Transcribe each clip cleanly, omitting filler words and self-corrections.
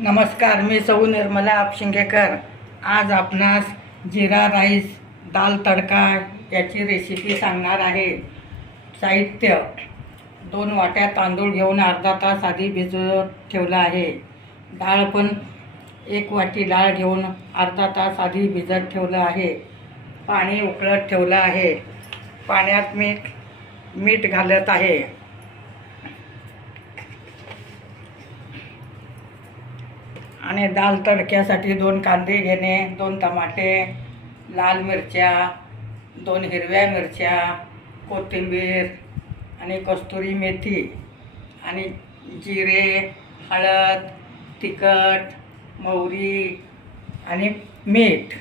नमस्कार, मी सौ निर्मला आपशिंगेकर। आज आपणास जिरा राईस दाल तडका याची रेसिपी सांगणार आहे। साहित्य: 2 वाट्या तांदूळ घेऊन अर्धा तास आधी भिजवत ठेवला आहे। डाळ पण 1 वाटी डाळ घेऊन अर्धा तास आधी भिजत ठेवलं आहे। पाणी उकळत ठेवलं आहे। पाण्यात मीठ घालत आहे। आणि दाल तडक्यासाठी 2 कांदे घेणे, 2 टमाटे, लाल मिरच्या, 2 हिरव्या मिरच्या, कोथिंबीर आणि कस्तुरी मेथी आणि जिरे, हळद, तिखट, मोहरी आणि मीठ।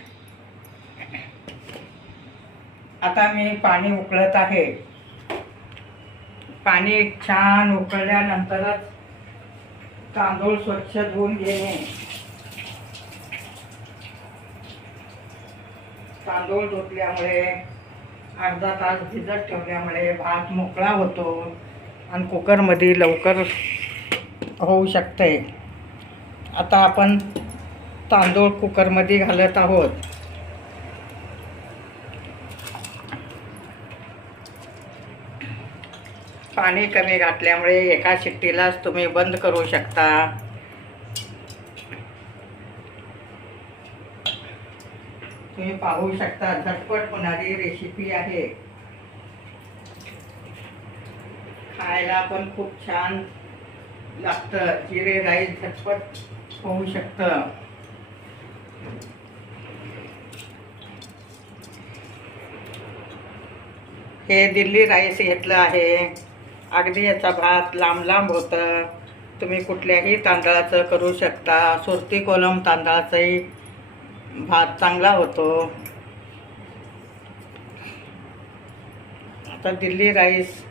आता मी पाणी उकळत आहे। पाणी छान उकळल्यानंतरच तांदूळ स्वच्छ धुवून घेणे। तांदूळ धुतल्यामुळे अर्धा तास भिजत ठेवल्यामुळे भात मोकळा होतो आणि कुकरमध्ये लवकर होऊ शकते। आता आपण तांदूळ कुकरमध्ये घालत आहोत। पाणी कमी घातल्यामुळे एका शिट्टीलाच तुम्ही बंद करू शकता। तुम्ही पाहू शकता, झटपट होणारी रेसिपी आहे। खायला पण खूप छान लागतं। जिरे राईस झटपट होऊ शकतं। हे दिल्ली राईस घेतलं आहे। अगदी याचा भात लांब लांब होतं। तुम्ही कुठल्याही तांदळाचं करू शकता। सुरती कोलम तांदळाचाही भात चांगला होतो। आता दिल्ली राईस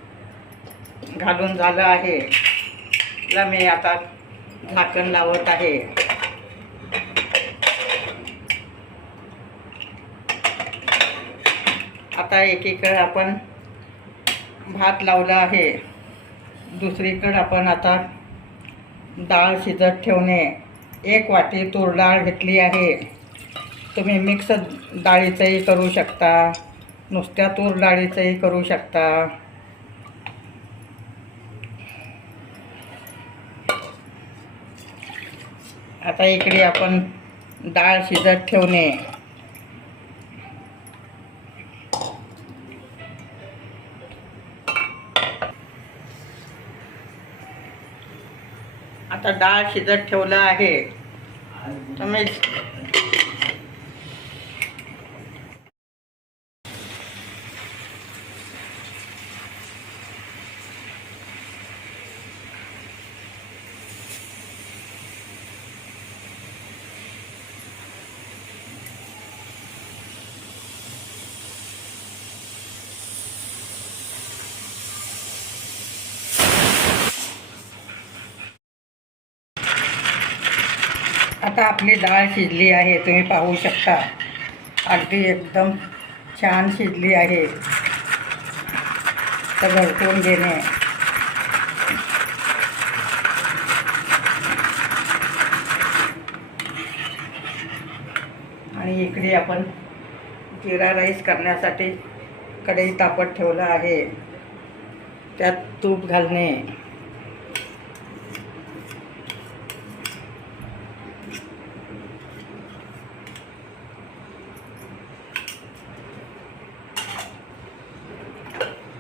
घालून झालं आहे। मी आता झाकण लावत आहे। आता एकीकडे आपण भात लावला आहे, दुसरीकडे आपण आता डाळ शिजत ठेवणे। 1 वाटी तूर डाळ घेतली आहे। तुम्ही मिक्स डाळीचंही करू शकता, नुसत्या तूर डाळीचंही करू शकता। आता इकडे आपण डाळ शिजत ठेवणे। आता डाळ शिजत ठेवलं आहे। तुम्ही आता आपली डाळ शिजली आहे। तुम्ही पाहू शकता, अगदी एकदम छान शिजली आहे। तर घरटून घेणे। आणि इकडे आपण जिरा राईस करण्यासाठी कढई तापत ठेवला आहे। त्यात तूप घालणे।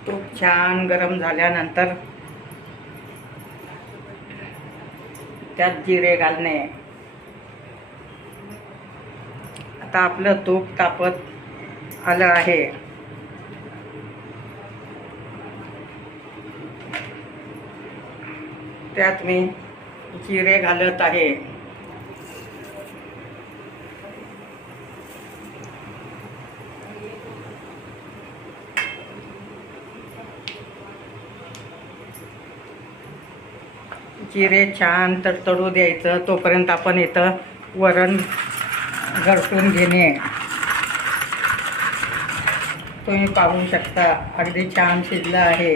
तूप छान गरम झाल्यानंतर त्यात जिरे घालणे। आता आपलं तूप तापत आलं आहे। त्यात मी जिरे घालत आहे। जिरे छान तडतडू द्यायचं, तोपर्यंत आपण इथं वरण घरटून घेणे। तुम्ही पाहू शकता, अगदी छान शिजलं आहे।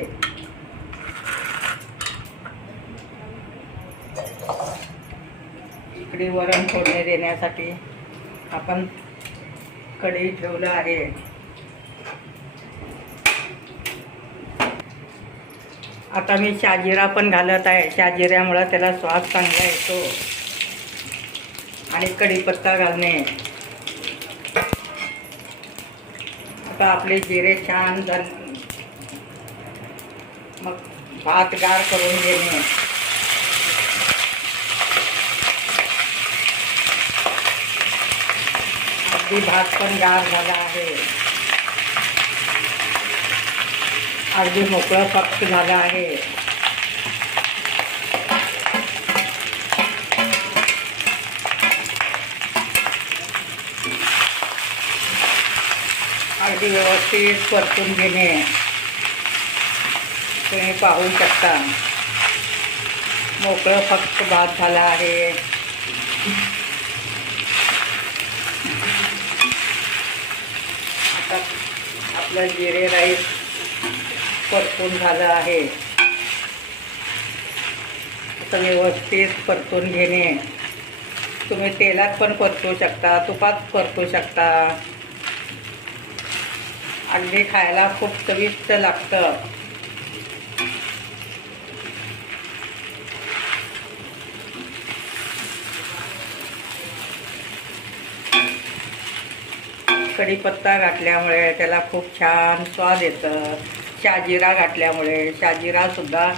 अगदी वरण फोडणी देण्यासाठी आपण कढई ठेवलं आहे. आता मी शहाजिरा पण घालत आहे. शहाजिऱ्यामुळं त्याला स्वाद चांगला येतो. आणि कढीपत्ता घालणे. आता आपले जिरे छान झाले. मग भात गार करून घेणे. अगदी भात पण गार झाला आहे. अगदी मोकळं फक्त झालं आहे. अगदी व्यवस्थित परतून घेणे. तुम्ही पाहू शकता मोकळं फक्त भात झाला आहे. आता आपलं जिरे राईस परतून झालं आहे. आता व्यवस्थित परतून घेणे. तुम्ही तेलात पण परतू शकता, तुपात परतू शकता. अगदी खायला खूप चविष्ट लागतं. कढीपत्ता घातल्यामुळे त्याला खूप छान स्वाद येतं. शहाजिरा घातल्यामुळे शहाजिरासुद्धा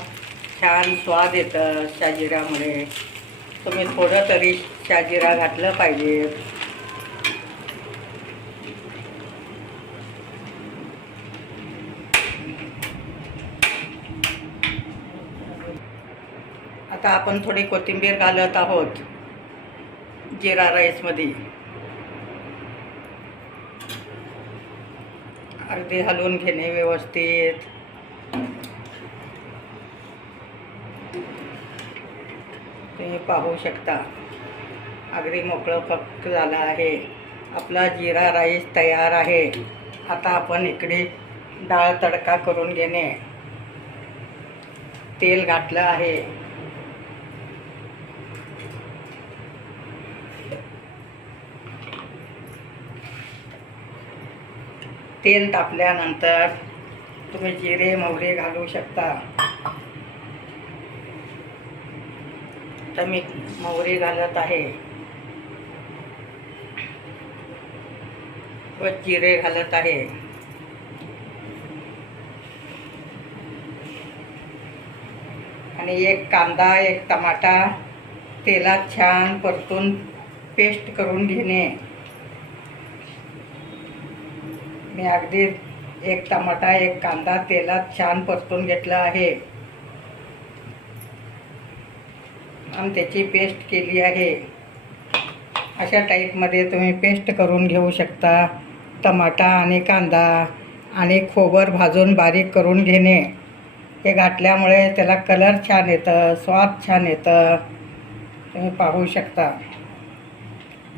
छान स्वाद येतं. शहाजिऱ्यामुळे तुम्ही थोडं तरी शहाजिरा घातलं पाहिजे. आता आपण थोडी कोथिंबीर घालत आहोत जिरा राईसमध्ये. अगदी हलवून घेणे व्यवस्थित. तुम्ही पाहू शकता अगदी मोकळं फक्त झालं आहे. आपला जिरा राईस तयार आहे. आता आपण इकडे डाळ तडका करून घेणे. तेल घातलं आहे. तेल तापल्यानंतर तुम्ही जिरे मोहरी घालू शकता. तर मी मोहरी घालत आहे व जिरे घालत आहे. आणि एक कांदा एक टमाटा तेलात छान परतून पेस्ट करून घेणे. मी अगदी एक टमाटा एक कांदा तेलात छान परतून घेतला आहे आणि त्याची पेस्ट केली आहे. अशा टाईपमध्ये तुम्ही पेस्ट करून घेऊ शकता. टमाटा आणि कांदा आणि खोबर भाजून बारीक करून घेणे. हे घातल्यामुळे त्याला कलर छान येतं, स्वाद छान येतं. तुम्ही पाहू शकता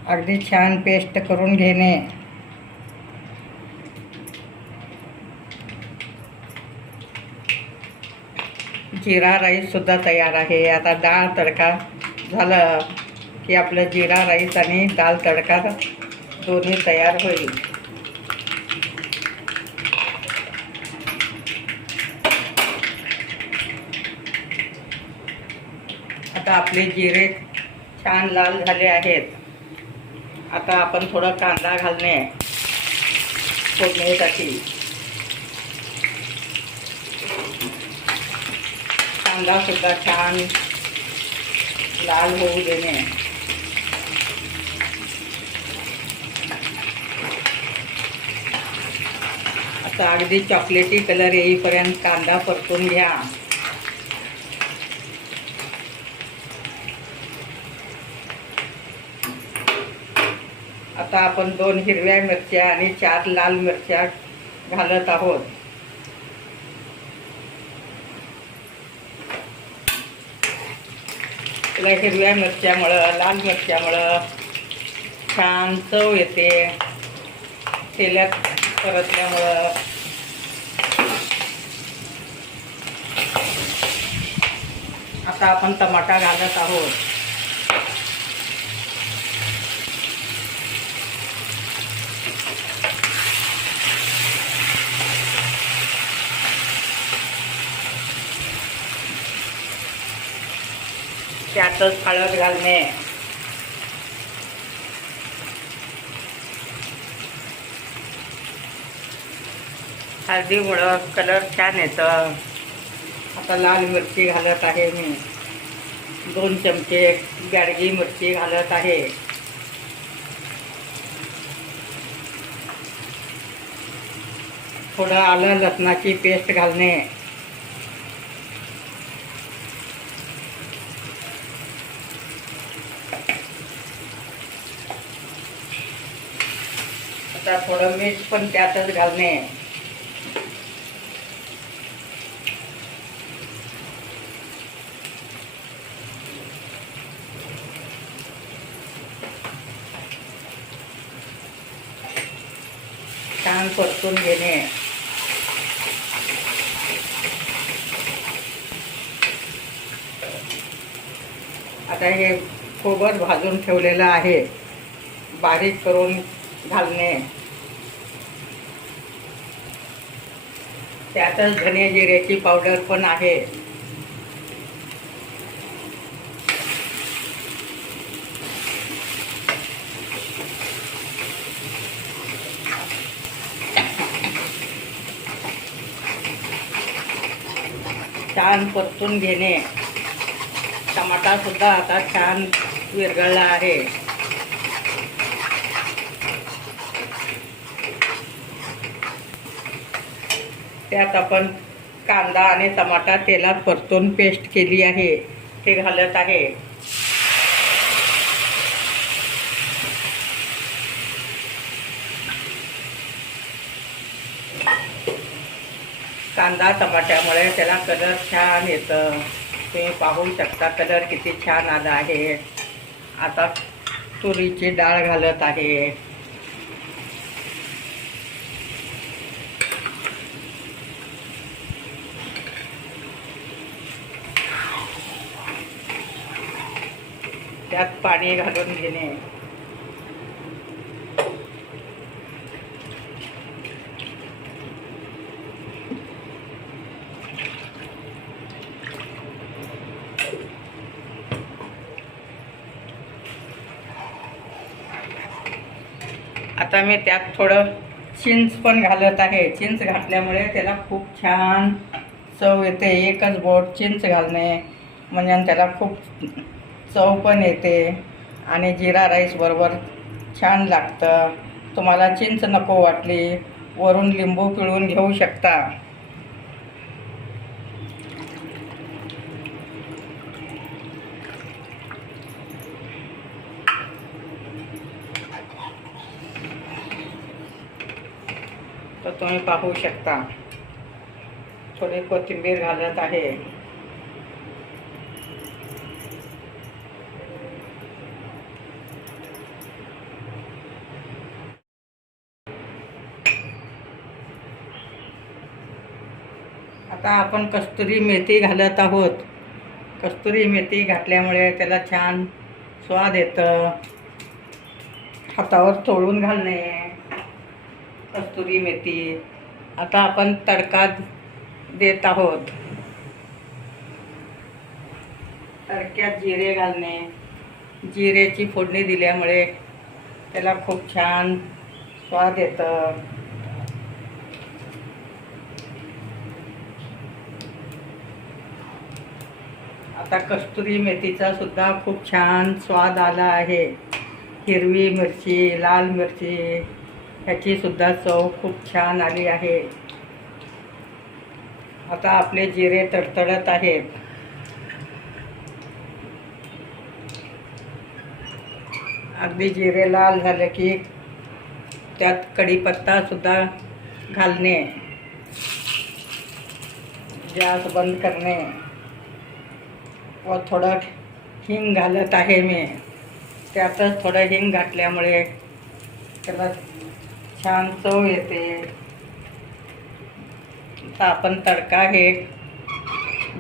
अगदी छान पेस्ट करून घेणे. जिरा राईससुद्धा तयार आहे. आता डाळ तडका झालं की आपलं जिरा राईस आणि डाळ तडका दोन्ही तयार होईल. आता आपले जिरे छान लाल झाले आहेत. आता आपण थोडं कांदा घालणे फोडणीसाठी. कांदा सुद्धा छान लाल होऊ देणे. आता अगदी चॉकलेटी कलर येईपर्यंत कांदा परतून घ्या. आता आपण 2 हिरव्या मिरच्या आणि 4 लाल मिरच्या घालत आहोत. त्याला हिरव्या मिरच्यामुळं लाल मिरच्यामुळं छान चव येते. तेलात परतल्यामुळं आता आपण टमाटा घालत आहोत. त्यातच हळद घालणे. हळदीमुळं कलर छान येतं. आता लाल मिरची घालत आहे मी. 2 चमचे गाडगी मिरची घालत आहे. थोडं आलं लसणाची पेस्ट घालणे. आता थोडं मीठ पण त्यातच घालणे. छान परतून घेणे. आता हे खोबरं भाजून ठेवलेलं आहे, बारीक करून घालणे. त्यातच धने जिऱ्याची पावडर पण आहे. छान परतून घेणे. टमाटा सुद्धा आता छान विरघळला आहे. त्यात आपण कांदा आणि टमाटा तेलात परतून पेस्ट केली आहे ते घालत आहे. कांदा टमाट्यामुळे त्याला कलर छान येतं. तुम्ही पाहू शकता कलर किती छान आला आहे. आता तुरीची डाळ घालत आहे. त्यात पाणी घालून घेणे. आता मी त्यात थोडं चिंच पण घालत आहे. चिंच घातल्यामुळे त्याला खूप छान चव येते. एकच बोट चिंच घालणे म्हणजे त्याला खूप चव पण येते आणि जिरा राईस बरोबर छान लागतं. तुम्हाला चिंच नको वाटली वरून लिंबू पिळून घेऊ शकता. तर तुम्ही पाहू शकता. थोडी कोथिंबीर घालत आहे. आता आपण कस्तुरी मेथी घालत आहोत. कस्तुरी मेथी घातल्यामुळे त्याला छान स्वाद येतं. हातावर चोळून घालणे कस्तुरी मेथी. आता आपण तडका देत आहोत. तडक्यात जिरे घालणे. जिरेची फोडणी दिल्यामुळे त्याला खूप छान स्वाद येतं. आता कस्तुरी मेथीचा सुद्धा खूप छान स्वाद आला आहे. हिरवी मिरची, लाल मिरची ह्याची सुद्धा चव खूप छान आली आहे. आता आपले जिरे तडतडत आहेत. अगदी जिरे लाल झाले की त्यात कढीपत्ता सुद्धा घालणे. गॅस बंद करणे व थोडं हिंग घालत आहे मी. त्यातच थोडं हिंग घातल्यामुळे त्याला छान चव येते. आता आपण तडका हे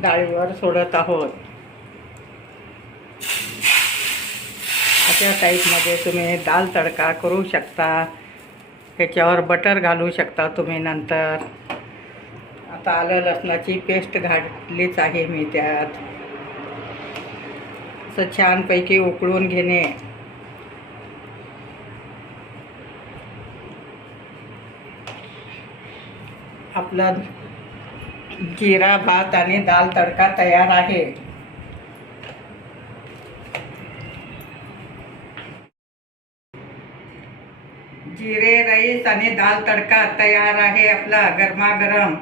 डाळीवर सोडत आहोत. अशा टाईपमध्ये तुम्ही दाल तडका करू शकता. ह्याच्यावर बटर घालू शकता तुम्ही नंतर. आता आलं लसणाची पेस्ट घातलीच आहे मी त्यात. असं छानपैकी उकळून घेणे. आपला जिरा भात आणि दाल तडका तयार आहे. जिरे राईस आणि दाल तडका तयार आहे आपला गरमागरम.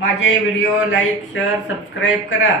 माझे व्हिडिओ लाईक शेअर सबस्क्राईब करा.